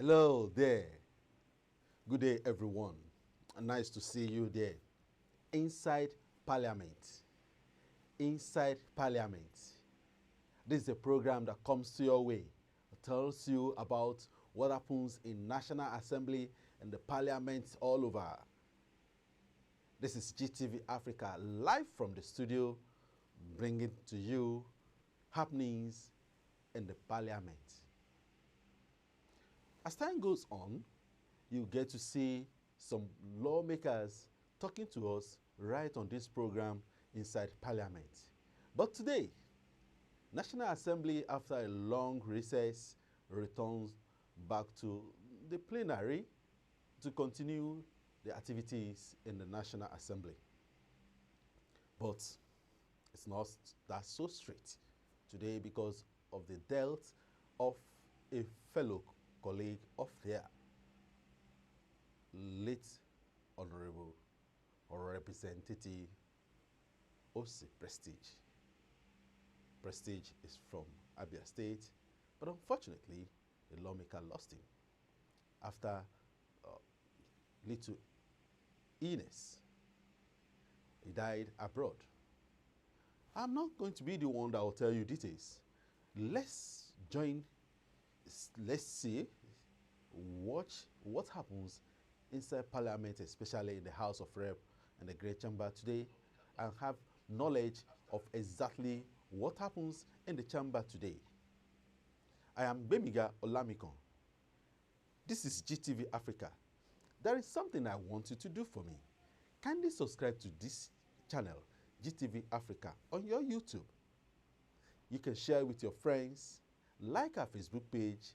Hello there. Good day, everyone. Nice to see you there. Inside Parliament. Inside Parliament. This is a program that comes to your way. It tells you about what happens in National Assembly and the Parliament all over. This is GTV Africa, live from the studio, bringing to you happenings in the Parliament. As time goes on, you get to see some lawmakers talking to us right on this program inside Parliament. But today, National Assembly, after a long recess, returns back to the plenary to continue the activities in the National Assembly. But it's not that so straight today because of the death of a fellow colleague of there, late Honorable or Representative Ossy Prestige. Prestige is from Abia State, but unfortunately, the lawmaker lost him after little illness. He died abroad. I'm not going to be the one that will tell you details. Let's see, watch what happens inside Parliament, especially in the House of Rep and the Great Chamber today, and have knowledge of exactly what happens in the chamber today. I am Bemiga Olamikon. This is GTV Africa. There is something I want you to do for me. Kindly subscribe to this channel, GTV Africa, on your YouTube. You can share with your friends, like our Facebook page,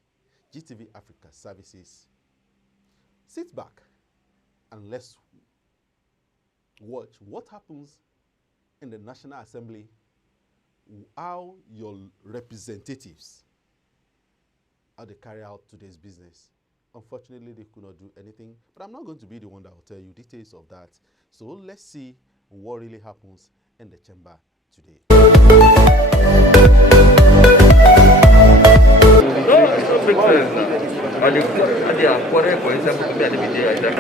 GTV Africa Services. Sit back and let's watch what happens in the National Assembly, how your representatives, how they carry out today's business. Unfortunately, they could not do anything, but I'm not going to be the one that will tell you details of that. So let's see what really happens in the chamber today. No, it don't make sense now. And they are quarrel, for example, to me at the video like that.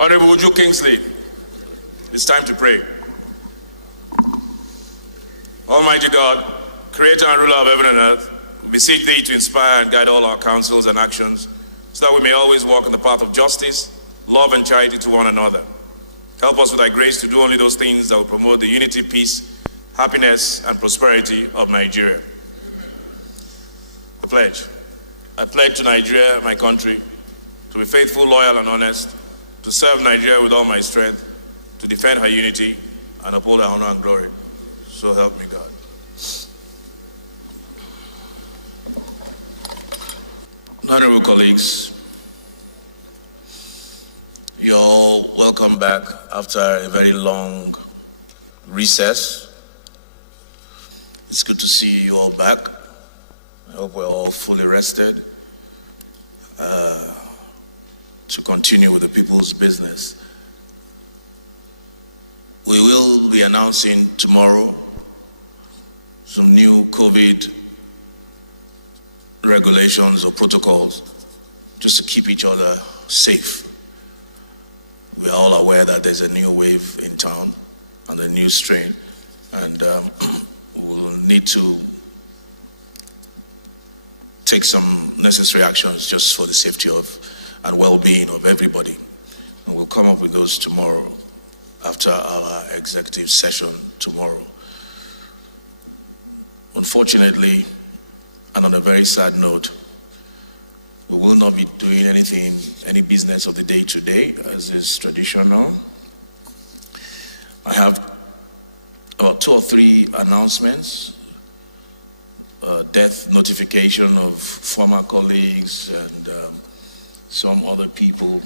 Honorable Uju Kingsley, it's time to pray. Almighty God, creator and ruler of heaven and earth, we beseech thee to inspire and guide all our counsels and actions so that we may always walk in the path of justice, love, and charity to one another. Help us with thy grace to do only those things that will promote the unity, peace, happiness, and prosperity of Nigeria. The pledge. I pledge to Nigeria, my country, to be faithful, loyal, and honest, to serve Nigeria with all my strength, to defend her unity, and uphold her honor and glory. So help me God. Honorable colleagues, you're all welcome back after a very long recess. It's good to see you all back. I hope we're all fully rested to continue with the people's business. We will be announcing tomorrow some new COVID regulations or protocols just to keep each other safe. We are all aware that there's a new wave in town and a new strain, and we'll need to take some necessary actions just for the safety of and well-being of everybody. And we'll come up with those tomorrow after our executive session tomorrow. Unfortunately, and on a very sad note, we will not be doing any business of the day today, as is traditional. I have about 2 or 3 announcements, death notification of former colleagues and some other people.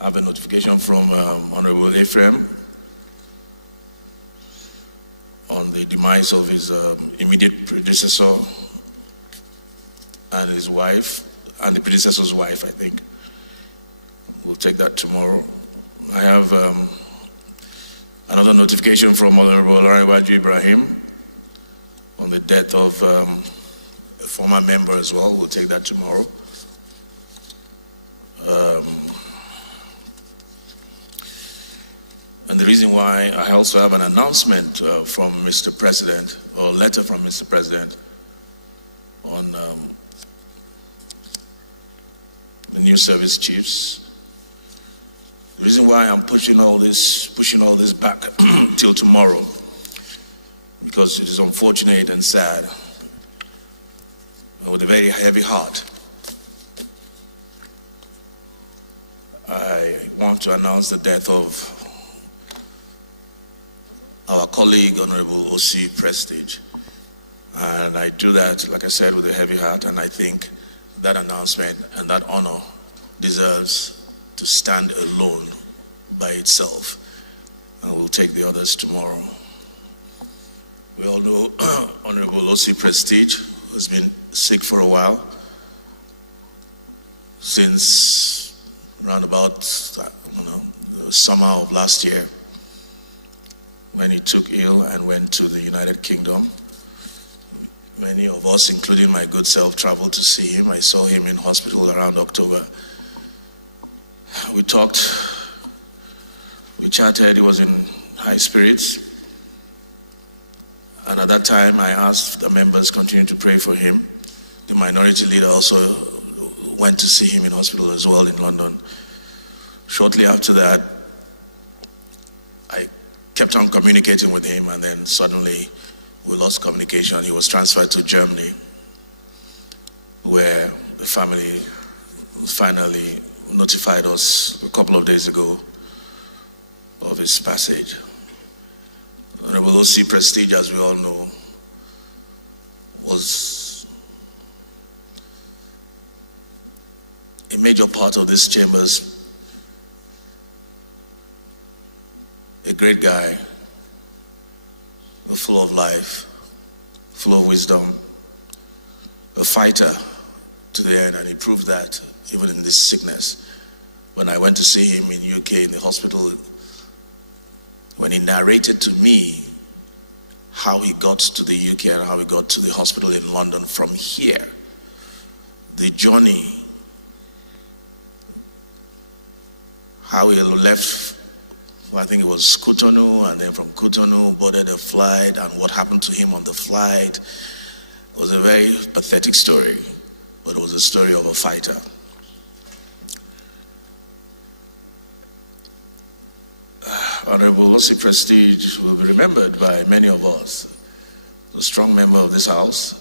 I have a notification from Honorable Ephraim on the demise of his immediate predecessor and his wife, and the predecessor's wife, I think. We'll take that tomorrow. I have another notification from Honorable Olariwaju Ibrahim on the death of a former member as well. We'll take that tomorrow. And the reason why I also have an announcement from Mr. President, or a letter from Mr. President on the new service chiefs. The reason why I'm pushing all this back till tomorrow, because it is unfortunate and sad, and with a very heavy heart, I want to announce the death of our colleague, Honorable Ossy Prestige. And I do that, like I said, with a heavy heart, and I think that announcement and that honor deserves to stand alone by itself. And we'll take the others tomorrow. We all know Honorable Ossy Prestige has been sick for a while, since around about the summer of last year, when he took ill and went to the United Kingdom. Many of us, including my good self, traveled to see him. I saw him in hospital around October. We talked, we chatted, he was in high spirits. And at that time, I asked the members continue to pray for him. The minority leader also went to see him in hospital as well in London. Shortly after that, I kept on communicating with him, and then suddenly we lost communication. He was transferred to Germany, where the family finally notified us a couple of days ago of his passage. Honorable Ossy Prestige, as we all know, was a major part of this chamber's, a great guy, full of life, full of wisdom, a fighter to the end, and he proved that even in this sickness. When I went to see him in UK in the hospital, when he narrated to me how he got to the UK and how he got to the hospital in London from here, the journey, how he left, I think it was Cotonou, and then from Cotonou boarded a flight, and what happened to him on the flight. It was a very pathetic story, but it was a story of a fighter. Honorable Ossy Prestige will be remembered by many of us. A strong member of this house.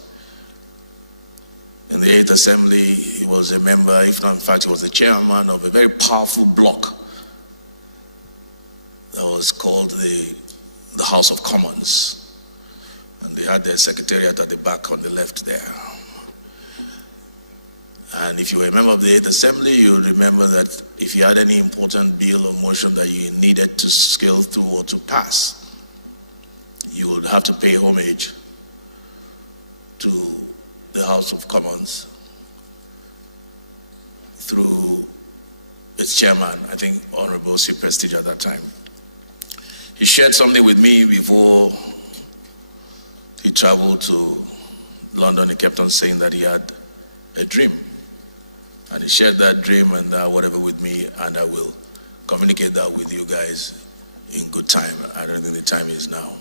In the 8th Assembly, he was a member, if not in fact, he was the chairman of a very powerful bloc that was called the House of Commons. And they had their secretariat at the back on the left there. And if you were a member of the 8th Assembly, you would remember that if you had any important bill or motion that you needed to scale through or to pass, you would have to pay homage to the House of Commons through its chairman, I think Honorable Ossy Prestige at that time. He shared something with me before he traveled to London. He kept on saying that he had a dream. And he shared that dream and whatever with me, and I will communicate that with you guys in good time. I don't think the time is now.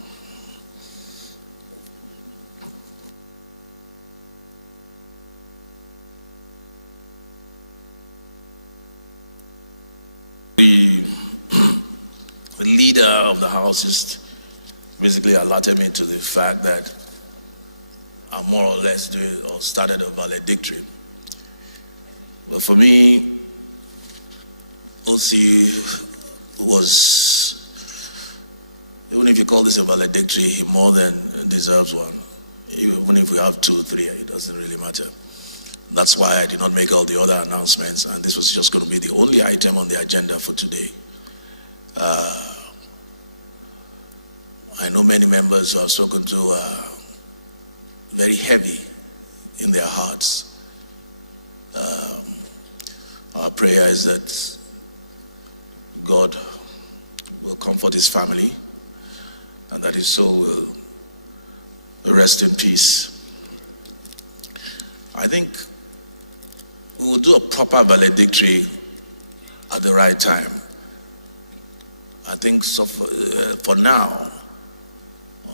leader of the House just basically alerted me to the fact that I more or less started a valedictory. But for me, Ossy was, even if you call this a valedictory, he more than deserves one. Even if we have 2 or 3, it doesn't really matter. That's why I did not make all the other announcements, and this was just going to be the only item on the agenda for today. I know many members who have spoken to very heavy in their hearts. Our prayer is that God will comfort his family and that his soul will rest in peace. I think we will do a proper valedictory at the right time. I think so for now,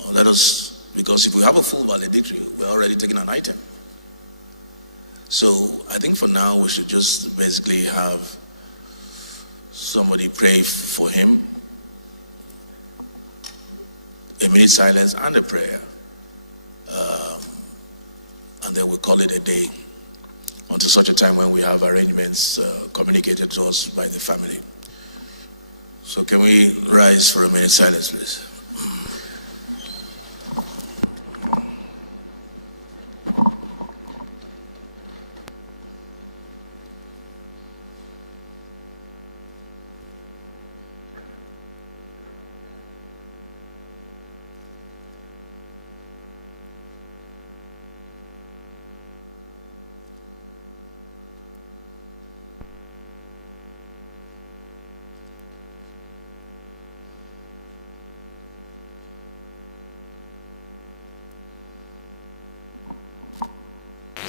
let us, because if we have a full valedictory, we're already taking an item. So I think for now, we should just basically have somebody pray for him, a minute silence and a prayer. And then we'll call it a day until such a time when we have arrangements communicated to us by the family. So can we rise for a minute silence, please?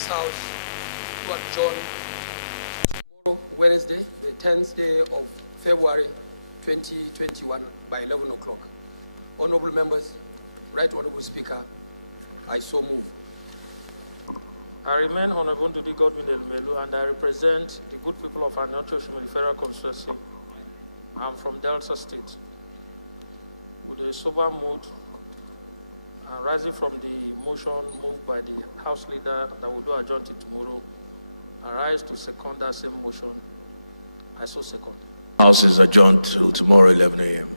House to adjourn tomorrow, Wednesday, the 10th day of February 2021 by 11 o'clock. Honorable members, Right Honorable Speaker, I so move. I remain Honorable Ndudi Godwin Elmelu, and I represent the good people of Anyocho Shimili Federal Constituency. I'm from Delta State. With a sober mood, rising from the motion moved by the House Leader that will do adjourn till tomorrow, I rise to second that same motion. I so second. House is adjourned till tomorrow 11 a.m.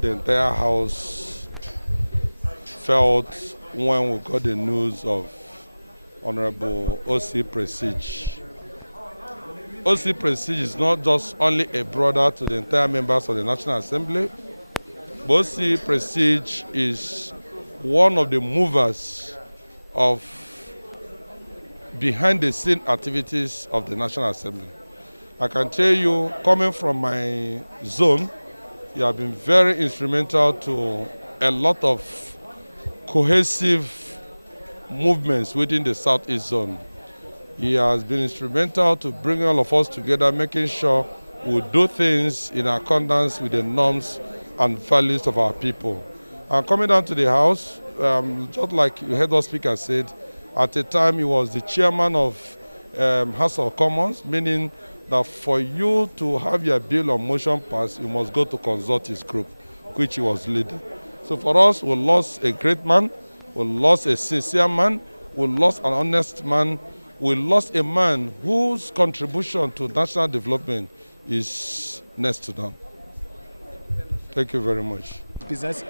The entire House felt when we got the news of Honorable Ossy Prestige. Ossy Prestige is not just only a brother to the entire members of the National Assembly, but Ossy Prestige is one of the movers of behind-the-scene activities of the National Assembly. I can tell you, coming from my zone, you have been very instrumental to a lot of cohesive movements within the Southeast Zone. He has been instrumental to bringing all of us together, making sure we do things in accordance with the norms and values of our people. And coming down to the House, just like you heard our speaker said, at the time he was the chairman of House of Commons, meaning that for you to have your bill or motion passed, you must go to consult his group, which he was leading. So for us, we lost a great man, we lost a sincere man, we lost an honest man, we lost a man whose contribution to national development is next to none. Thank you very much. Business,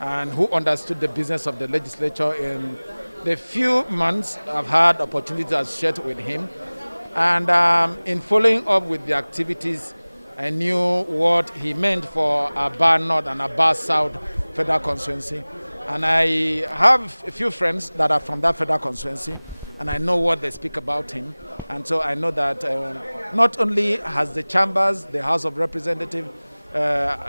and who understood the business of the legislature in the few months I've had opportunity to share with him. And in following up with the activities, I knew what he meant for Aba North and Aba South Federal Constituency. And I have a few friends that are from that federal constituency, and I know what they speak about him. And so I know that not only has the chambers, the House of Representatives,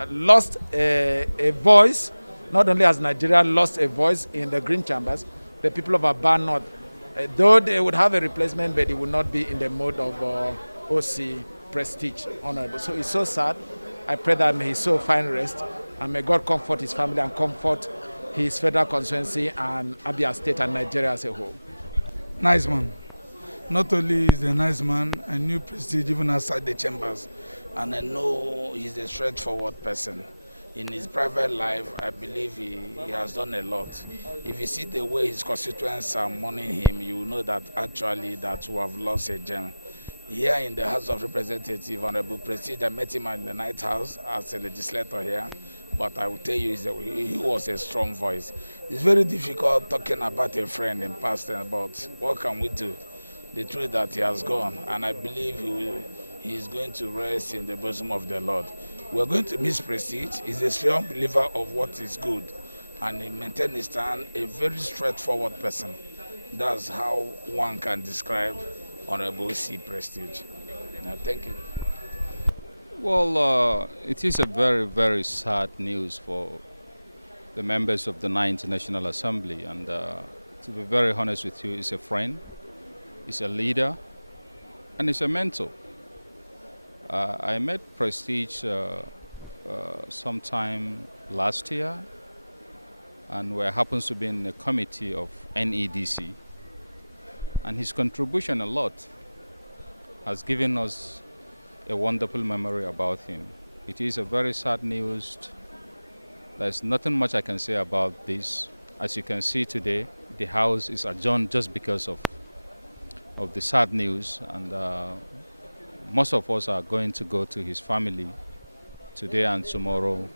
lost a voice, not only has Nigeria lost a voice in the Green Chambers, the people of Aba North, though they would have a replacement, but it would not be in the mode of Ossy prestige, honorable. So it's so sad. I pray that may his soul find rest, and may God comfort his family and comfort his federal constituency and Abia State and Nigeria as a whole. Nice man. Not only is a nice man, I knew prestige even outside the chambers, and I know he's a straightforward person. In his private life, I believe he has done a lot. If you see the way his constituents are mourning him, you will know that actually that we have lost a gem. Here in the House of Representatives, Honorable Prestige, I met him in the Night House as a legislator here, but I will tell you he was a strong voice. It's very difficult talking about a friend in past, but what can we do? The truth that he has gone, and I believe he is going to rest in the bosom of the Lord. We're going to miss Prestige. He's a strong believer of what is good, and he maintained his stand, a very straightforward person. That's how one can describe Honorable C. Prestige. Now, thank you. Well, it is a very, very sad news for the members of the 9th National Assembly, and to be very honest with you, he's a friend, he's a leader, and he's a mentor. I met Prestige sometime last year, and we happens to be in a committee of NEDC, and his contribution a lot has given us a wonderful memory about him. It is a very sad news. There's nothing much I can say about this. As you can see today, the House is adjourned just because of the sad news, and most of us are going to go to his family today and tomorrow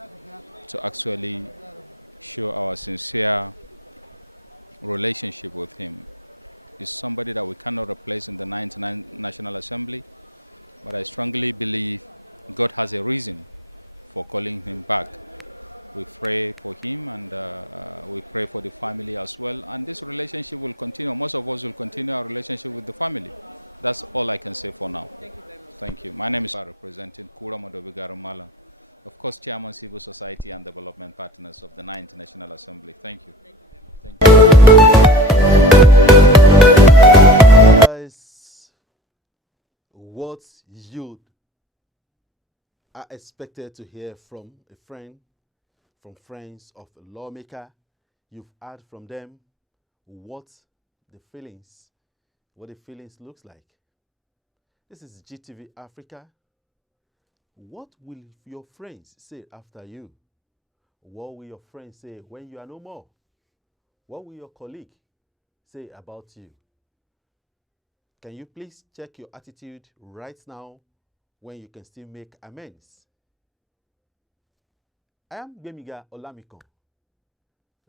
to actually show our sincere relationship with him. He's somebody that we cannot replace in the 9th National Assembly, but I strongly believe God has a reason for calling him back. We pray for him, and we pray for the family as well, and this relationship will continue. Most of us will continue our relationship with the family. That's all I can say for now. Thank you very much. Thank you. My name is representing Kura Modobigaramala, of course, Chairman Civil Society and Development Partners of the 9th National Assembly. Thank you. Thank you. Guys, what you are expected to hear from a friend, from friends of a lawmaker. You've heard from them what the feelings looks like. This is GTV Africa. What will your friends say after you? What will your friends say when you are no more? What will your colleague say about you? Can you please check your attitude right now when you can still make amends? I am Gbemiga Olamikon,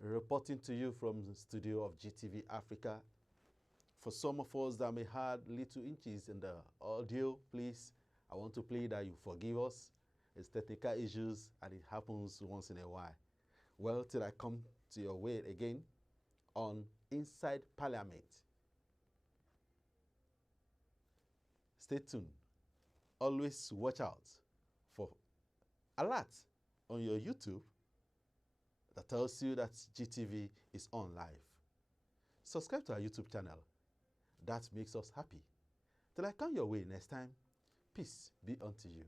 reporting to you from the studio of GTV Africa. For some of us that may have little inches in the audio, please, I want to plead that you forgive us. It's technical issues and it happens once in a while. Well, till I come to your way again on Inside Parliament. Stay tuned. Always watch out for alerts on your YouTube that tells you that GTV is on live. Subscribe to our YouTube channel. That makes us happy. Till I come your way next time, peace be unto you.